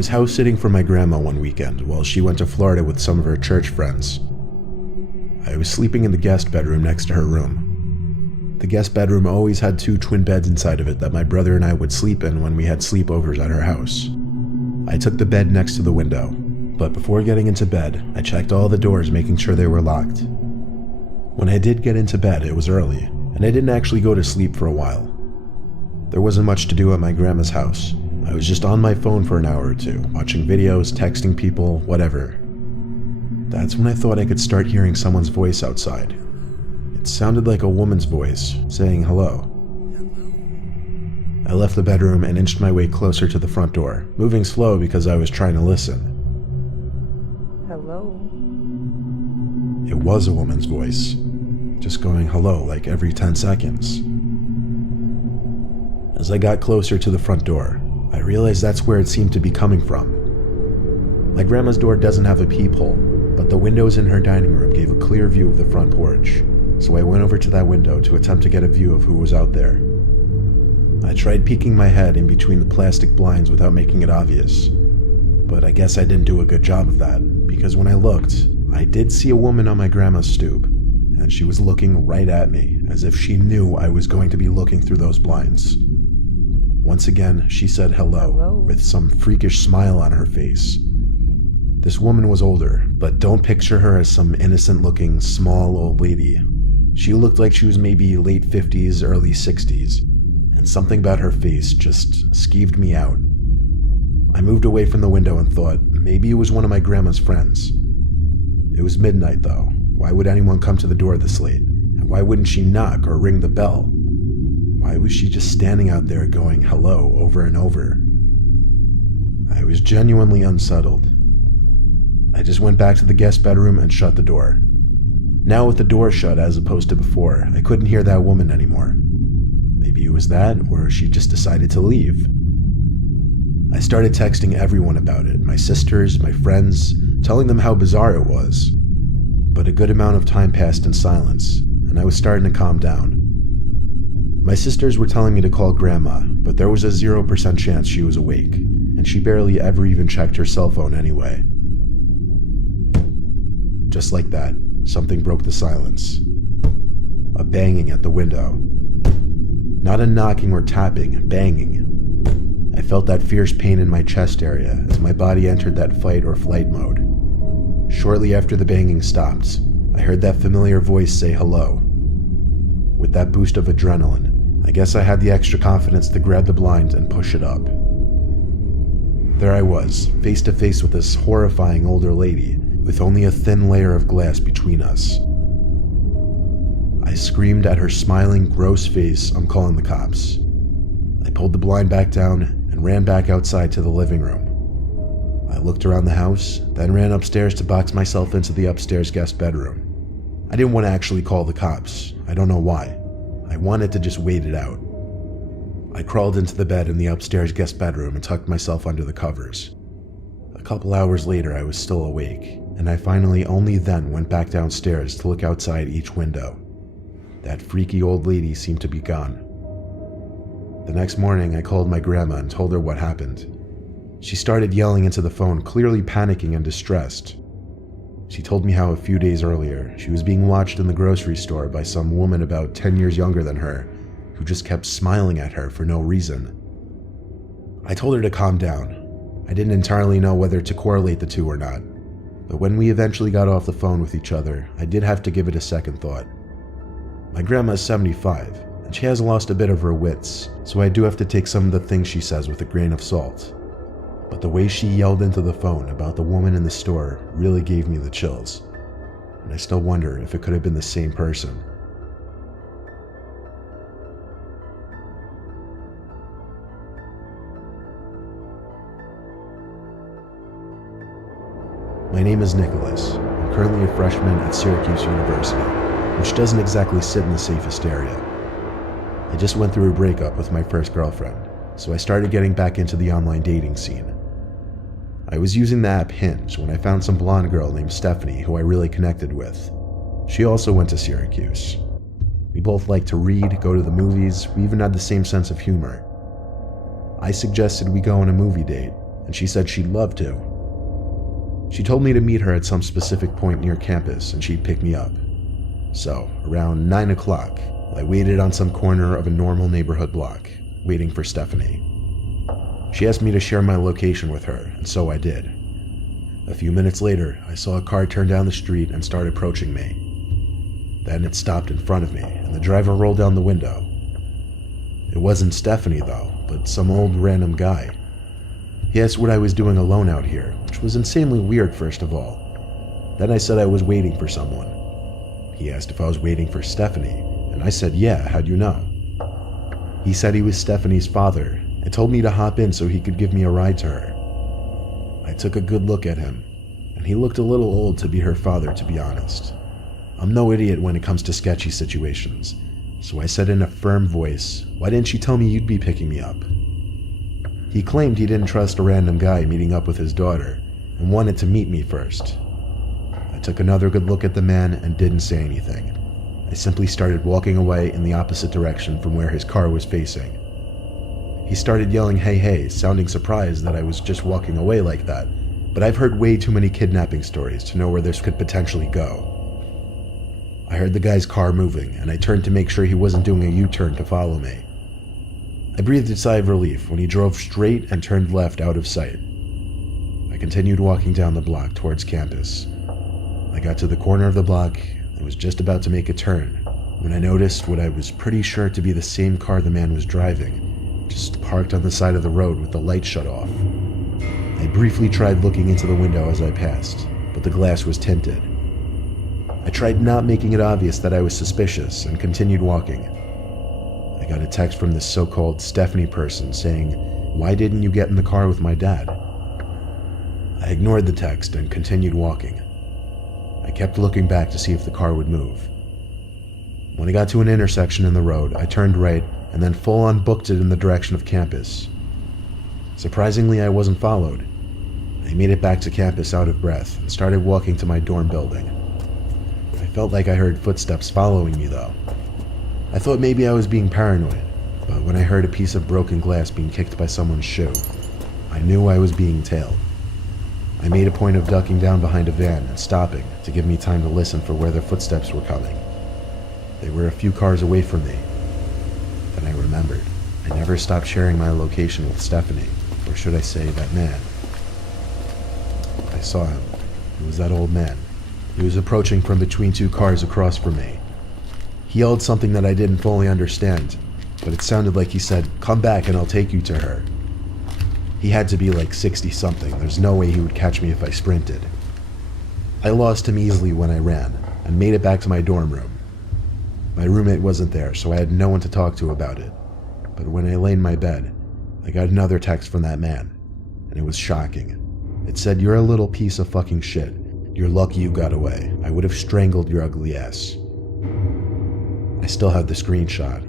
was house sitting for my grandma one weekend while she went to Florida with some of her church friends. I was sleeping in the guest bedroom next to her room. The guest bedroom always had 2 twin beds inside of it that my brother and I would sleep in when we had sleepovers at her house. I took the bed next to the window, but before getting into bed, I checked all the doors making sure they were locked. When I did get into bed, it was early, and I didn't actually go to sleep for a while. There wasn't much to do at my grandma's house. I was just on my phone for an hour or two, watching videos, texting people, whatever. That's when I thought I could start hearing someone's voice outside. It sounded like a woman's voice, saying hello. I left the bedroom and inched my way closer to the front door, moving slow because I was trying to listen. Hello? It was a woman's voice, just going hello like every 10 seconds. As I got closer to the front door, I realized that's where it seemed to be coming from. My grandma's door doesn't have a peephole, but the windows in her dining room gave a clear view of the front porch, so I went over to that window to attempt to get a view of who was out there. I tried peeking my head in between the plastic blinds without making it obvious, but I guess I didn't do a good job of that, because when I looked, I did see a woman on my grandma's stoop, and she was looking right at me, as if she knew I was going to be looking through those blinds. Once again, she said hello, with some freakish smile on her face. This woman was older, but don't picture her as some innocent-looking, small old lady. She looked like she was maybe late 50s, early 60s, and something about her face just skeeved me out. I moved away from the window and thought maybe it was one of my grandma's friends. It was midnight, though. Why would anyone come to the door this late? And why wouldn't she knock or ring the bell? Why was she just standing out there going hello over and over? I was genuinely unsettled. I just went back to the guest bedroom and shut the door. Now with the door shut as opposed to before, I couldn't hear that woman anymore. Maybe it was that, or she just decided to leave. I started texting everyone about it, my sisters, my friends, telling them how bizarre it was. But a good amount of time passed in silence, and I was starting to calm down. My sisters were telling me to call Grandma, but there was a 0% chance she was awake, and she barely ever even checked her cell phone anyway. Just like that, something broke the silence. A banging at the window. Not a knocking or tapping, banging. I felt that fierce pain in my chest area as my body entered that fight or flight mode. Shortly after the banging stopped, I heard that familiar voice say hello. With that boost of adrenaline, I guess I had the extra confidence to grab the blind and push it up. There I was, face to face with this horrifying older lady, with only a thin layer of glass between us. I screamed at her smiling, gross face, "I'm calling the cops." I pulled the blind back down and ran back outside to the living room. I looked around the house, then ran upstairs to box myself into the upstairs guest bedroom. I didn't want to actually call the cops. I don't know why. I wanted to just wait it out. I crawled into the bed in the upstairs guest bedroom and tucked myself under the covers. A couple hours later, I was still awake, and I finally only then went back downstairs to look outside each window. That freaky old lady seemed to be gone. The next morning, I called my grandma and told her what happened. She started yelling into the phone, clearly panicking and distressed. She told me how a few days earlier, she was being watched in the grocery store by some woman about 10 years younger than her, who just kept smiling at her for no reason. I told her to calm down. I didn't entirely know whether to correlate the two or not, but when we eventually got off the phone with each other, I did have to give it a second thought. My grandma is 75, and she has lost a bit of her wits, so I do have to take some of the things she says with a grain of salt. But the way she yelled into the phone about the woman in the store really gave me the chills, and I still wonder if it could have been the same person. My name is Nicholas. I'm currently a freshman at Syracuse University, which doesn't exactly sit in the safest area. I just went through a breakup with my first girlfriend, so I started getting back into the online dating scene. I was using the app Hinge when I found some blonde girl named Stephanie who I really connected with. She also went to Syracuse. We both liked to read, go to the movies, we even had the same sense of humor. I suggested we go on a movie date, and she said she'd love to. She told me to meet her at some specific point near campus and she'd pick me up. So, around 9 o'clock, I waited on some corner of a normal neighborhood block, waiting for Stephanie. She asked me to share my location with her, and so I did. A few minutes later, I saw a car turn down the street and start approaching me. Then it stopped in front of me, and the driver rolled down the window. It wasn't Stephanie, though, but some old random guy. He asked what I was doing alone out here, which was insanely weird first of all. Then I said I was waiting for someone. He asked if I was waiting for Stephanie, and I said, yeah, how'd you know? He said he was Stephanie's father, and told me to hop in so he could give me a ride to her. I took a good look at him, and he looked a little old to be her father, to be honest. I'm no idiot when it comes to sketchy situations, so I said in a firm voice, why didn't you tell me you'd be picking me up? He claimed he didn't trust a random guy meeting up with his daughter, and wanted to meet me first. I took another good look at the man and didn't say anything. I simply started walking away in the opposite direction from where his car was facing. He started yelling, hey, hey, sounding surprised that I was just walking away like that, but I've heard way too many kidnapping stories to know where this could potentially go. I heard the guy's car moving, and I turned to make sure he wasn't doing a U-turn to follow me. I breathed a sigh of relief when he drove straight and turned left out of sight. I continued walking down the block towards campus. I got to the corner of the block and was just about to make a turn when I noticed what I was pretty sure to be the same car the man was driving, just parked on the side of the road with the light shut off. I briefly tried looking into the window as I passed, but the glass was tinted. I tried not making it obvious that I was suspicious and continued walking. I got a text from this so-called Stephanie person saying, why didn't you get in the car with my dad? I ignored the text and continued walking. I kept looking back to see if the car would move. When I got to an intersection in the road, I turned right and then full-on booked it in the direction of campus. Surprisingly, I wasn't followed. I made it back to campus out of breath and started walking to my dorm building. I felt like I heard footsteps following me though. I thought maybe I was being paranoid, but when I heard a piece of broken glass being kicked by someone's shoe, I knew I was being tailed. I made a point of ducking down behind a van and stopping to give me time to listen for where the footsteps were coming. They were a few cars away from me. Then I remembered. I never stopped sharing my location with Stephanie, or should I say that man. I saw him. It was that old man. He was approaching from between two cars across from me. He yelled something that I didn't fully understand, but it sounded like he said, come back and I'll take you to her. He had to be like 60-something. There's no way he would catch me if I sprinted. I lost him easily when I ran, and made it back to my dorm room. My roommate wasn't there, so I had no one to talk to about it. But when I lay in my bed, I got another text from that man, and it was shocking. It said, you're a little piece of fucking shit. You're lucky you got away. I would have strangled your ugly ass. I still have the screenshot.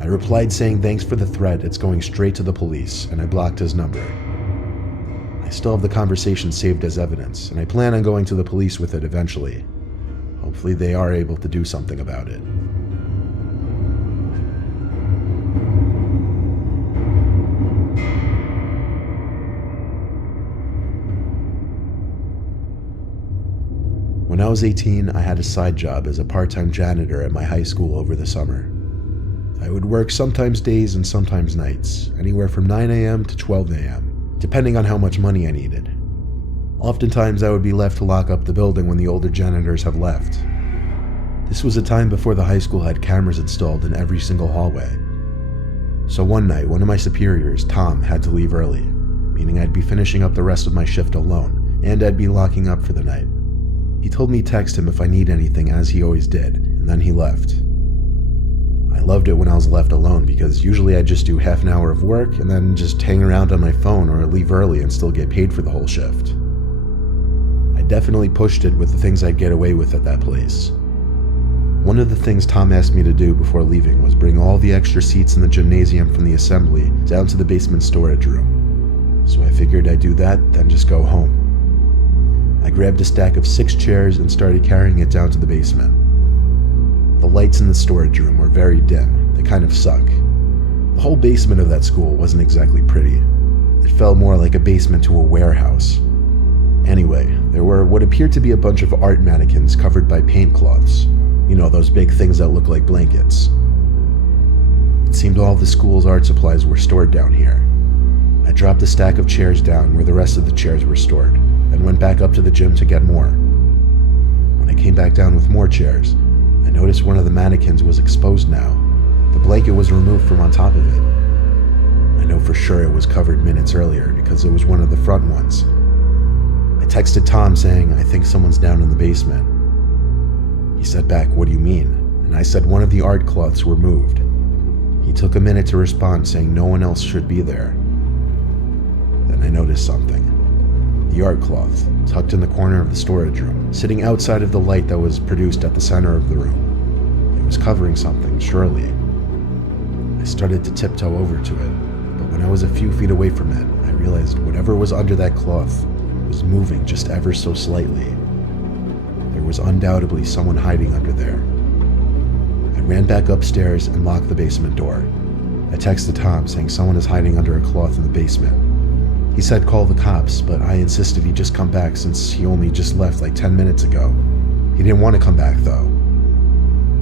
I replied saying thanks for the threat, it's going straight to the police, and I blocked his number. I still have the conversation saved as evidence, and I plan on going to the police with it eventually. Hopefully they are able to do something about it. When I was 18, I had a side job as a part-time janitor at my high school over the summer. I would work sometimes days and sometimes nights, anywhere from 9 a.m. to 12 a.m., depending on how much money I needed. Oftentimes I would be left to lock up the building when the older janitors have left. This was a time before the high school had cameras installed in every single hallway. So one night, one of my superiors, Tom, had to leave early, meaning I'd be finishing up the rest of my shift alone, and I'd be locking up for the night. He told me text him if I need anything, as he always did, and then he left. I loved it when I was left alone because usually I'd just do half an hour of work and then just hang around on my phone or leave early and still get paid for the whole shift. I definitely pushed it with the things I'd get away with at that place. One of the things Tom asked me to do before leaving was bring all the extra seats in the gymnasium from the assembly down to the basement storage room. So I figured I'd do that, then just go home. I grabbed a stack of 6 chairs and started carrying it down to the basement. The lights in the storage room were very dim. They kind of suck. The whole basement of that school wasn't exactly pretty. It felt more like a basement to a warehouse. Anyway, there were what appeared to be a bunch of art mannequins covered by paint cloths. You know, those big things that look like blankets. It seemed all the school's art supplies were stored down here. I dropped a stack of chairs down where the rest of the chairs were stored, and went back up to the gym to get more. When I came back down with more chairs, I noticed one of the mannequins was exposed now. The blanket was removed from on top of it. I know for sure it was covered minutes earlier because it was one of the front ones. I texted Tom saying, "I think someone's down in the basement." He said back, "What do you mean?" And I said one of the art cloths were moved. He took a minute to respond saying no one else should be there. Then I noticed something. The art cloth, tucked in the corner of the storage room, sitting outside of the light that was produced at the center of the room. It was covering something, surely. I started to tiptoe over to it, but when I was a few feet away from it, I realized whatever was under that cloth was moving just ever so slightly. There was undoubtedly someone hiding under there. I ran back upstairs and locked the basement door. I texted Tom saying someone is hiding under a cloth in the basement. He said call the cops, but I insisted he just come back since he only just left like 10 minutes ago. He didn't want to come back though.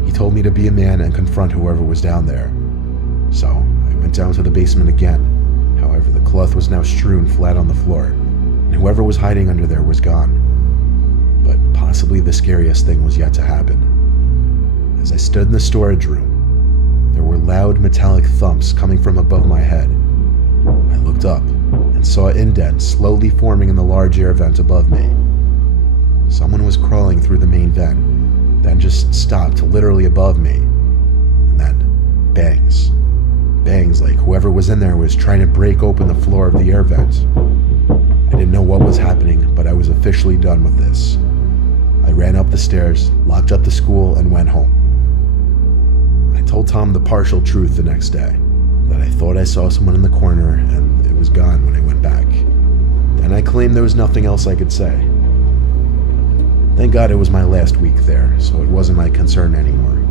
He told me to be a man and confront whoever was down there. So I went down to the basement again. However, the cloth was now strewn flat on the floor, and whoever was hiding under there was gone. But possibly the scariest thing was yet to happen. As I stood in the storage room, there were loud metallic thumps coming from above my head. I looked up and saw indents slowly forming in the large air vent above me. Someone was crawling through the main vent, then just stopped literally above me. And then, bangs. Bangs like whoever was in there was trying to break open the floor of the air vent. I didn't know what was happening, but I was officially done with this. I ran up the stairs, locked up the school, and went home. I told Tom the partial truth the next day, that I thought I saw someone in the corner and it was gone when I went back. And I claimed there was nothing else I could say. Thank God it was my last week there, so it wasn't my concern anymore.